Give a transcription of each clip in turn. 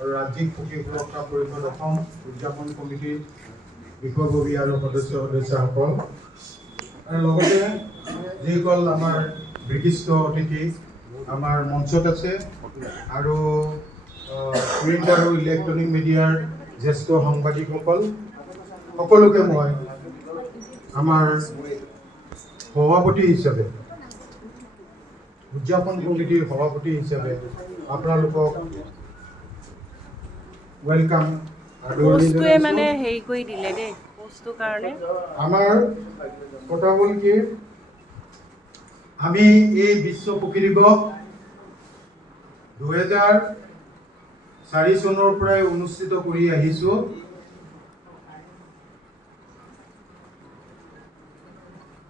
আৰু ৰাজ্যিক পক্ষী সুৰক্ষা পৰিষদ অসম উদযাপন কমিটিৰ বিষয়ববী আৰু সদস্যসকল আৰু লগতে যিসকল আমাৰ বিশিষ্ট অতিথি আমাৰ মঞ্চত আছে আৰু প্ৰিণ্ট আৰু ইলেক্ট্ৰনিক মিডিয়াৰ জ্যেষ্ঠ সাংবাদিকসকল সকলোকে মই আমাৰ সভাপতি হিচাপে উদযাপন কমিটিৰ সভাপতি হিচাপে আপোনালোকক ওয়েলকাম পোষ্টটোৱে মানে হেৰি কৰি দিলে দেই পোষ্টটোৰ কাৰণে আমাৰ কথা হ'ল কি আমি এই বিশ্ব পক্ষী দিৱস 2004 চনৰ পৰাই অনুষ্ঠিত কৰি আহিছো।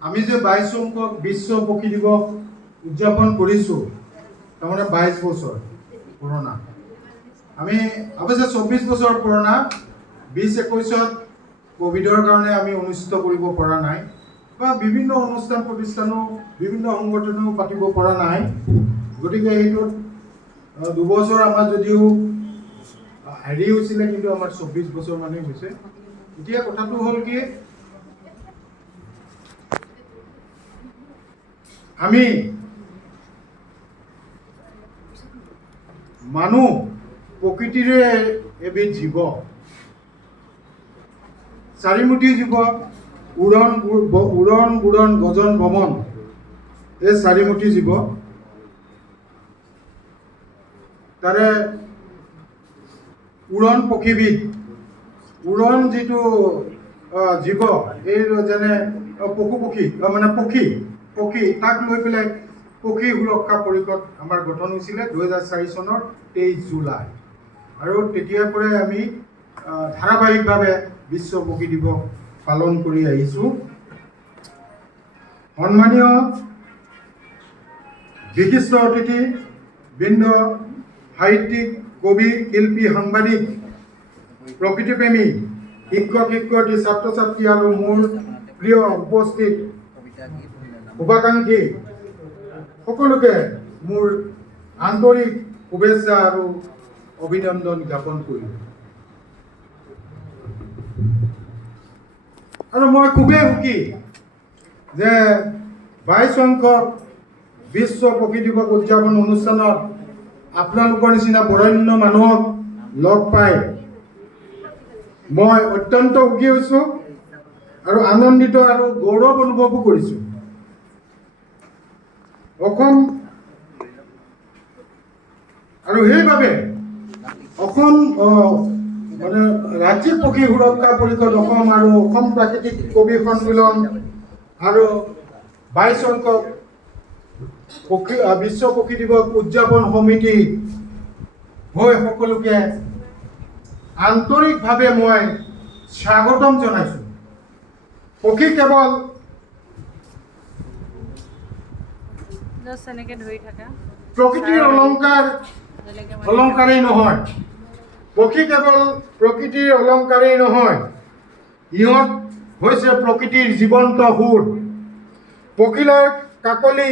আমি যে 22 সংখ্যক বিশ্ব পক্ষী দিৱস উদযাপন কৰিছো তাৰমানে 22 বছৰ পুৰণা। আমি অৱশ্যে 24 বছৰ পুৰণা 2021ত কোভিডৰ কাৰণে আমি অনুষ্ঠিত কৰিব পৰা নাই বা বিভিন্ন অনুষ্ঠান প্ৰতিষ্ঠানো বিভিন্ন সংগঠনেও পাতিব পৰা নাই। গতিকে এইটোত 2 বছৰ আমাৰ যদিও হেৰি হৈছিলে কিন্তু আমাৰ 24 বছৰ মানে হৈছে। এতিয়া কথাটো হ'ল কি আমি মানুহ প্ৰকৃতিৰে এবিধ জীৱ, চাৰিমুঠি জীৱ, উৰণ বুৰণ গজন ভ্ৰমণ এই চাৰিমুঠি জীৱ। তাৰে উৰণ পক্ষীবিধ উৰণ যিটো জীৱ এই যেনে পশু মানে পক্ষী তাক লৈ পেলাই পক্ষী সুৰক্ষা পৰিষদ আমাৰ গঠন হৈছিলে 2004 চনৰ 23 জুলাই আৰু তেতিয়াৰ পৰাই আমি ধাৰাবাহিকভাৱে বিশ্ব পক্ষী দিৱস পালন কৰি আহিছোঁ। সন্মানীয় বিশিষ্ট অতিথি বৃন্দ, সাহিত্যিক, কবি, শিল্পী, সাংবাদিক, প্ৰকৃতিপ্ৰেমী, শিক্ষক শিক্ষয়িত্ৰী, ছাত্ৰ ছাত্ৰী আৰু মোৰ প্ৰিয় উপস্থিত শুভাকাংক্ষী সকলোকে মোৰ আন্তৰিক শুভেচ্ছা আৰু অভিনন্দন জ্ঞাপন কৰিলোঁ। আৰু মই খুবেই সুখী যে 22 সংখ্যক বিশ্ব পক্ষী দিৱস উদযাপন অনুষ্ঠানত আপোনালোকৰ নিচিনা বৰেণ্য মানুহক লগ পাই মই অত্যন্ত সুখী হৈছোঁ আৰু আনন্দিত আৰু গৌৰৱ অনুভৱো কৰিছোঁ। অসম আৰু সেইবাবে অসম মানে ৰাজ্যিক পক্ষী সুৰক্ষা পৰিষদ অসম আৰু অসম প্ৰাকৃতিক কবি সন্মিলন আৰু 22 সংখ্যক বিশ্ব পক্ষী দিৱস উদযাপন সমিতি হৈ সকলোকে আন্তৰিকভাৱে মই স্বাগতম জনাইছোঁ। পক্ষী কেৱল এনেকে ধৰি থাকা প্ৰকৃতিৰ অলংকাৰেই নহয়, পক্ষী কেৱল প্ৰকৃতিৰ অলংকাৰেই নহয়, ইহঁত হৈছে প্ৰকৃতিৰ জীৱন্ত সুৰ। পখিলাৰ কাকলি,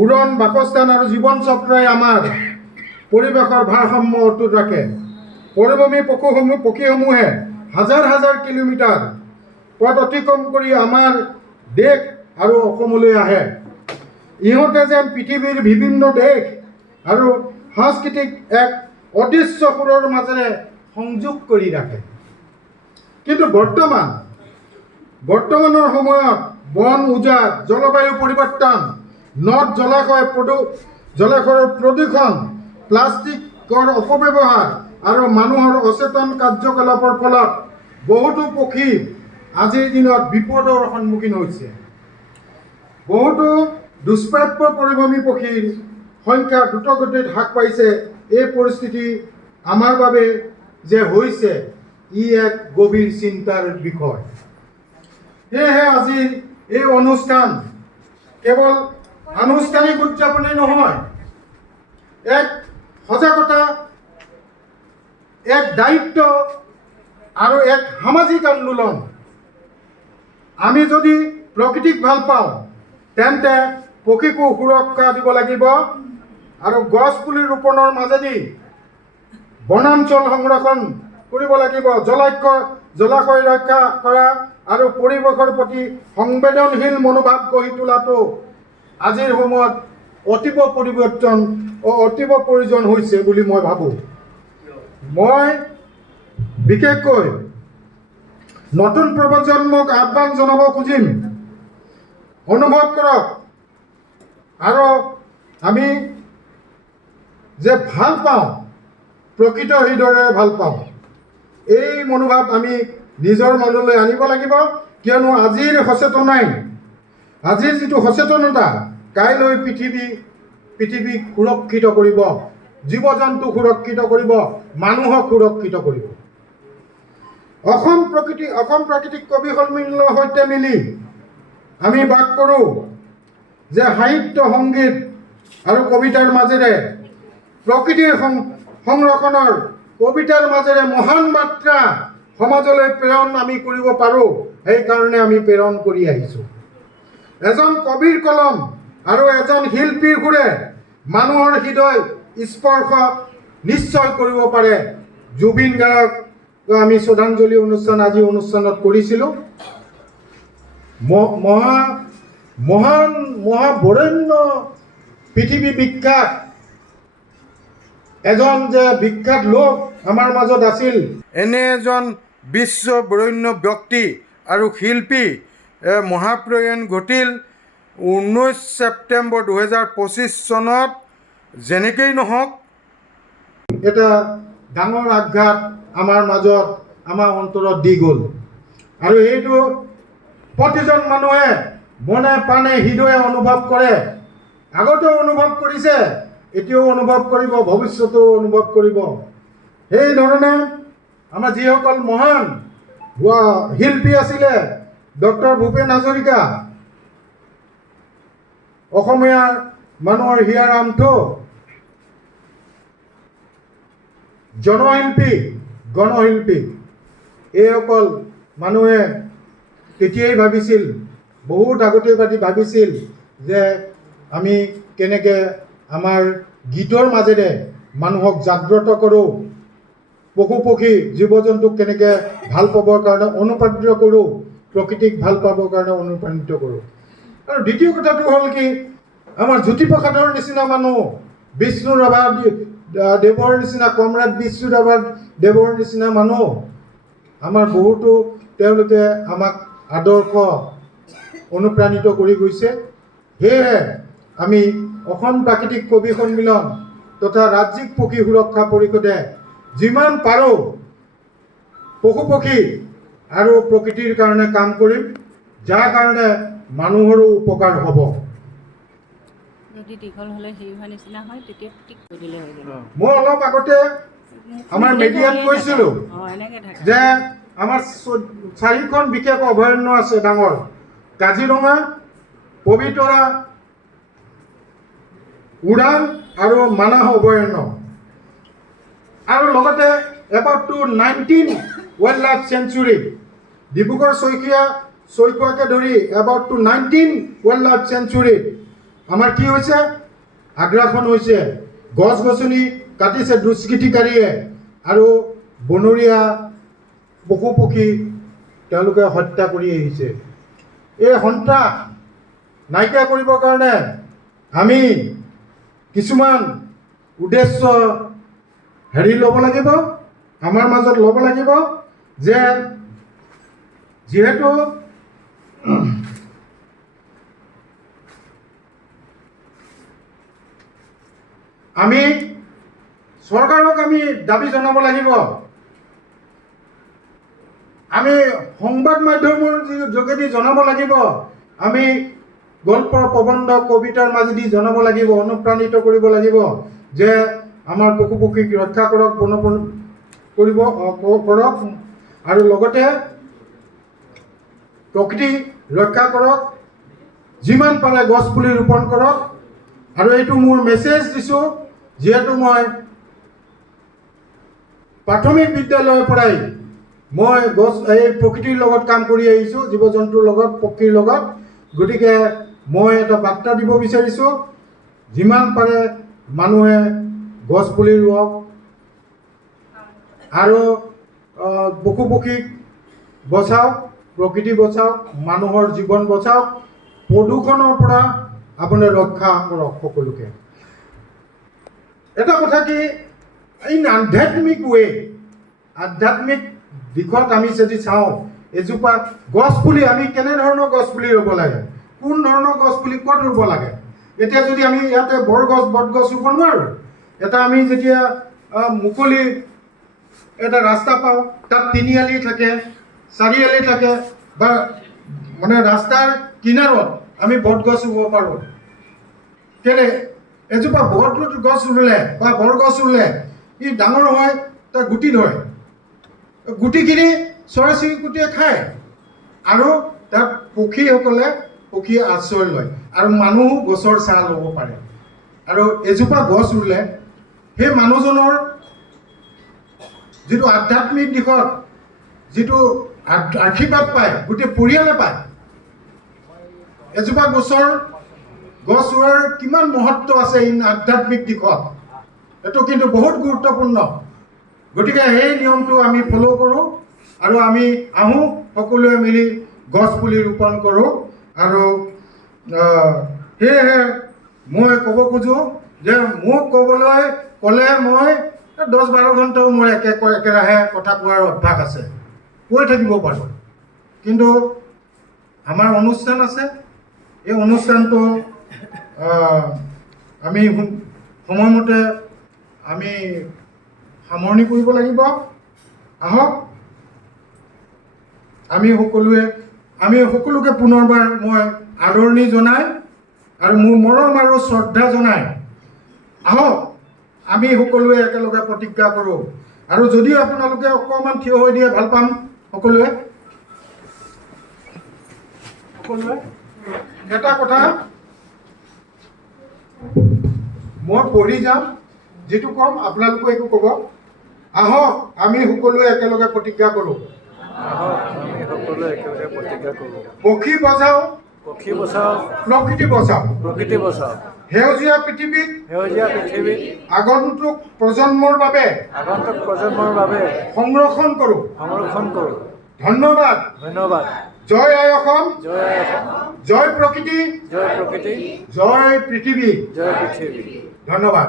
উৰণ, বাসস্থান আৰু জীৱন চক্ৰই আমাৰ পৰিৱেশৰ ভাৰসাম্য অটুট ৰাখে। পৰিভ্ৰমী পক্ষীসমূহে হাজাৰ হাজাৰ কিলোমিটাৰ পথ অতিক্ৰম কৰি আমাৰ দেশ আৰু অসমলৈ আহে। ইহঁতে যেন পৃথিৱীৰ বিভিন্ন দেশ আৰু সাংস্কৃতিক এক অদৃশ্য সুৰৰ মাজেৰে সংযোগ কৰি ৰাখে। কিন্তু বৰ্তমানৰ সময়ত বন উজাড়, জলবায়ু পৰিৱৰ্তন, নদ জলাশয়ৰ প্ৰদূষণ, প্লাষ্টিকৰ অপব্যৱহাৰ আৰু মানুহৰ অচেতন কাৰ্যকলাপৰ ফলত বহুতো পক্ষী আজিৰ দিনত বিপদৰ সন্মুখীন হৈছে। বহুতো দুষ্প্ৰাপ্য পৰিভ্ৰমী পক্ষীৰ সংখ্যা দ্ৰুতগতিত হ্ৰাস পাইছে। এই পৰিস্থিতি আমাৰ বাবে যে হৈছে ই এক গভীৰ চিন্তাৰ বিষয়। সেয়েহে আজি এই অনুষ্ঠান কেৱল আনুষ্ঠানিক উদযাপনেই নহয়, এক সজাগতা, এক দায়িত্ব আৰু এক সামাজিক আন্দোলন। আমি যদি প্ৰকৃতিক ভাল পাওঁ তেন্তে পক্ষীকো সুৰক্ষা দিব লাগিব আৰু গছ পুলি ৰোপণৰ মাজেদি বনাঞ্চল সংৰক্ষণ কৰিব লাগিব, জলাশয় ৰক্ষা কৰা আৰু পৰিৱেশৰ প্ৰতি সংবেদনশীল মনোভাৱ গঢ়ি তোলাটো আজিৰ সময়ত অতীৱ প্ৰয়োজন হৈছে বুলি মই ভাবোঁ। মই বিশেষকৈ নতুন প্ৰজন্মক আহ্বান জনাব খুজিম, অনুভৱ কৰক আৰু আমি যে ভাল পাওঁ, প্ৰকৃত হৃদয়েৰে ভাল পাওঁ, এই মনোভাৱ আমি নিজৰ মনলৈ আনিব লাগিব। কিয়নো আজিৰ যিটো সচেতনতা কাইলৈ পৃথিৱীক সুৰক্ষিত কৰিব, জীৱ জন্তু সুৰক্ষিত কৰিব, মানুহক সুৰক্ষিত কৰিব। অসম প্ৰাকৃতিক কবি সন্মিলনৰ সৈতে মিলি আমি বাস কৰোঁ যে সাহিত্য, সংগীত আৰু কবিতাৰ মাজেৰে প্ৰকৃতিৰ সংৰক্ষণৰ কবিতাৰ মাজেৰে মহান বাৰ্তা সমাজলৈ প্ৰেৰণ আমি কৰিব পাৰোঁ। সেইকাৰণে আমি প্ৰেৰণ কৰি আহিছোঁ। এজন কবিৰ কলম আৰু এজন শিল্পীৰ সুৰে মানুহৰ হৃদয় স্পৰ্শ নিশ্চয় কৰিব পাৰে। জুবিন গাৰ্গক আমি শ্ৰদ্ধাঞ্জলি আজি অনুষ্ঠানত কৰিছিলোঁ। মহাবৰেণ্য পৃথিৱী বিখ্যাত এজন যে বিখ্যাত লোক আমাৰ মাজত আছিল, এনে এজন বিশ্ববৰেণ্য ব্যক্তি আৰু শিল্পী মহাপ্ৰয়াণ ঘটিল 19 ছেপ্টেম্বৰ 2025 চনত। যেনেকেই নহওক, এটা ডাঙৰ আঘাত আমাৰ মাজত, আমাৰ অন্তৰত দি গ'ল আৰু এইটো প্ৰতিজন মানুহে মনে প্ৰাণে হৃদয়ে অনুভৱ কৰে। আগতেও অনুভৱ কৰিছে, এতিয়াও অনুভৱ কৰিব, ভৱিষ্যতেও অনুভৱ কৰিব। সেইধৰণে আমাৰ যিসকল মহান শিল্পী আছিলে, ডক্টৰ ভূপেন হাজৰিকা, অসমীয়া মানুহৰ হিয়াৰ আমঠু, গণশিল্পী, এইসকল মানুহে তেতিয়াই ভাবিছিল, বহুত আগতেই ভাবিছিল যে আমি কেনেকৈ আমাৰ গীতৰ মাজেৰে মানুহক জাগ্ৰত কৰোঁ, পশু পক্ষী জীৱ জন্তুক কেনেকৈ ভাল পাবৰ কাৰণে অনুপ্ৰাণিত কৰোঁ, প্ৰকৃতিক ভাল পাবৰ কাৰণে অনুপ্ৰাণিত কৰোঁ। আৰু দ্বিতীয় কথাটো হ'ল কি, আমাৰ জ্যোতিপ্ৰসাদৰ নিচিনা মানুহ, বিষ্ণু ৰাভা দেৱৰ নিচিনা, কমৰেড বিষ্ণু ৰাভা দেৱৰ নিচিনা মানুহ আমাৰ বহুতো, তেওঁলোকে আমাক আদৰ্শ অনুপ্ৰাণিত কৰি গৈছে। সেয়েহে আমি অসম প্ৰাকৃতিক কবি সন্মিলন তথা ৰাজ্যিক পক্ষী সুৰক্ষা পৰিষদে যিমান পাৰোঁ পশু পক্ষী আৰু প্ৰকৃতিৰ কাৰণে কাম কৰিম, যাৰ কাৰণে মানুহৰো উপকাৰ হ'ব। যদি দীঘল হ'লে হেৰি হোৱা নিচিনা হয়, তেতিয়া টিক কৰি দিলে হৈ যাব। মই অলপ আগতে আমাৰ মিডিয়াত কৈছিলোঁ যে আমাৰ 4খন বিশেষ অভয়াৰণ্য আছে ডাঙৰ: কাজিৰঙা, পবিতৰা, ওৰাং আৰু মানাহ অভয়াৰণ্য। আৰু লগতে about to 19 wildlife sanctuary, Dibrugarh চৈখোৱাকে ধৰি এবাউট টু 19 ৱাইল্ড লাইফ চেঞ্চুৰীত আমাৰ কি হৈছে, আগ্ৰাসন হৈছে, গছ গছনি কাটিছে দুষ্কৃতিকাৰীয়ে আৰু বনৰীয়া পশু পক্ষী তেওঁলোকে হত্যা কৰি আহিছে। এই সন্ত্ৰাস নাইকিয়া কৰিবৰ কাৰণে আমি কিছুমান উদ্দেশ্য ল'ব লাগিব, আমাৰ মাজত ল'ব লাগিব যে যিহেতু আমি চৰকাৰক আমি দাবী জনাব লাগিব, আমি সংবাদ মাধ্যমৰ যোগেদি জনাব লাগিব, আমি গল্প, প্ৰবন্ধ, কবিতাৰ মাজেদি জনাব লাগিব, অনুপ্ৰাণিত কৰিব লাগিব যে আমাৰ পশু পক্ষীক ৰক্ষা কৰক, কৰক আৰু লগতে প্ৰকৃতি ৰক্ষা কৰক, যিমান পাৰে গছ পুলি ৰোপণ কৰক। আৰু এইটো মোৰ মেছেজ দিছোঁ, যিহেতু মই প্ৰাথমিক বিদ্যালয়ৰ পৰাই মই এই প্ৰকৃতিৰ লগত কাম কৰি আহিছোঁ, জীৱ জন্তুৰ লগত, পক্ষীৰ লগত। গতিকে মই এটা বাৰ্তা দিব বিচাৰিছোঁ, যিমান পাৰে মানুহে গছ পুলি ৰুৱক, আৰু পশু পক্ষীক বচাওক, প্ৰকৃতি বচাওক, মানুহৰ জীৱন বচাওক, প্ৰদূষণৰ পৰা আপুনি ৰক্ষা কৰক সকলোকে। এটা কথা কি, ইন আধ্যাত্মিক আধ্যাত্মিক দিশত আমি যদি চাওঁ, এজোপা গছপুলি আমি কেনেধৰণৰ গছপুলি ৰুব লাগে, কোন ধৰণৰ গছপুলি ক'ত ৰুব লাগে। এতিয়া যদি আমি ইয়াতে বৰগছ বটগছ ৰুব নোৱাৰোঁ, এটা আমি যেতিয়া মুকলি এটা ৰাস্তা পাওঁ, তাত 3 আলি থাকে, 4 আলি থাকে, বা মানে ৰাস্তাৰ কিনাৰত আমি বটগছ ৰুব পাৰোঁ। কেলে এজোপা বট গছ ৰুলে বা বৰগছ ৰুলে ই ডাঙৰ হয়, তাৰ গুটি ধৰে, গুটিখিনি চৰাই চিৰিকটিয়ে খায়, আৰু তাত পক্ষীয়ে আশ্ৰয় লয়, আৰু মানুহো গছৰ ছাঁ ল'ব পাৰে। আৰু এজোপা গছ ৰুলে সেই মানুহজনৰ যিটো আধ্যাত্মিক দিশত যিটো আশীৰ্বাদ পায়, গোটেই পৰিয়ালে পায়। এজোপা গছ ৰোৱাৰ কিমান মহত্ব আছে ইন আধ্যাত্মিক দিশত, এইটো কিন্তু বহুত গুৰুত্বপূৰ্ণ। গতিকে সেই নিয়মটো আমি ফ'ল' কৰোঁ, আৰু আমি আহোঁ সকলোৱে মিলি গছ পুলি ৰোপণ কৰোঁ। আৰু সেয়েহে মই ক'ব খোজোঁ যে মোক ক'লে মই 10-12 ঘণ্টাও মোৰ একেৰাহে কথা কোৱাৰ অভ্যাস আছে, কৈ থাকিব পাৰোঁ। কিন্তু আমাৰ অনুষ্ঠান আছে, এই অনুষ্ঠানটো আমি সময়মতে আমি সামৰণি কৰিব লাগিব। আহক আমি সকলোকে পুনৰবাৰ মই আদৰণি জনাই আৰু মোৰ মৰম আৰু শ্ৰদ্ধা জনাই আহক আমি সকলোৱে একেলগে প্ৰতিজ্ঞা কৰোঁ। আৰু যদিও আপোনালোকে অকণমান থিয় হৈ দিয়ে ভাল পাম। সকলোৱে এটা কথা মই পঢ়ি যাম, যিটো ক'ম আপোনালোকে একো ক'ব। আহক আমি সকলোৱে একেলগে প্ৰতিজ্ঞা কৰোঁ। পক্ষী বচাও, প্ৰকৃতি বচাও, সেউজীয়া পৃথিৱীত আগন্তুক প্ৰজন্মৰ বাবে সংৰক্ষণ কৰোঁ। ধন্যবাদ। জয় আই অসম, জয় প্ৰকৃতি, জয় পৃথিৱী। ধন্যবাদ।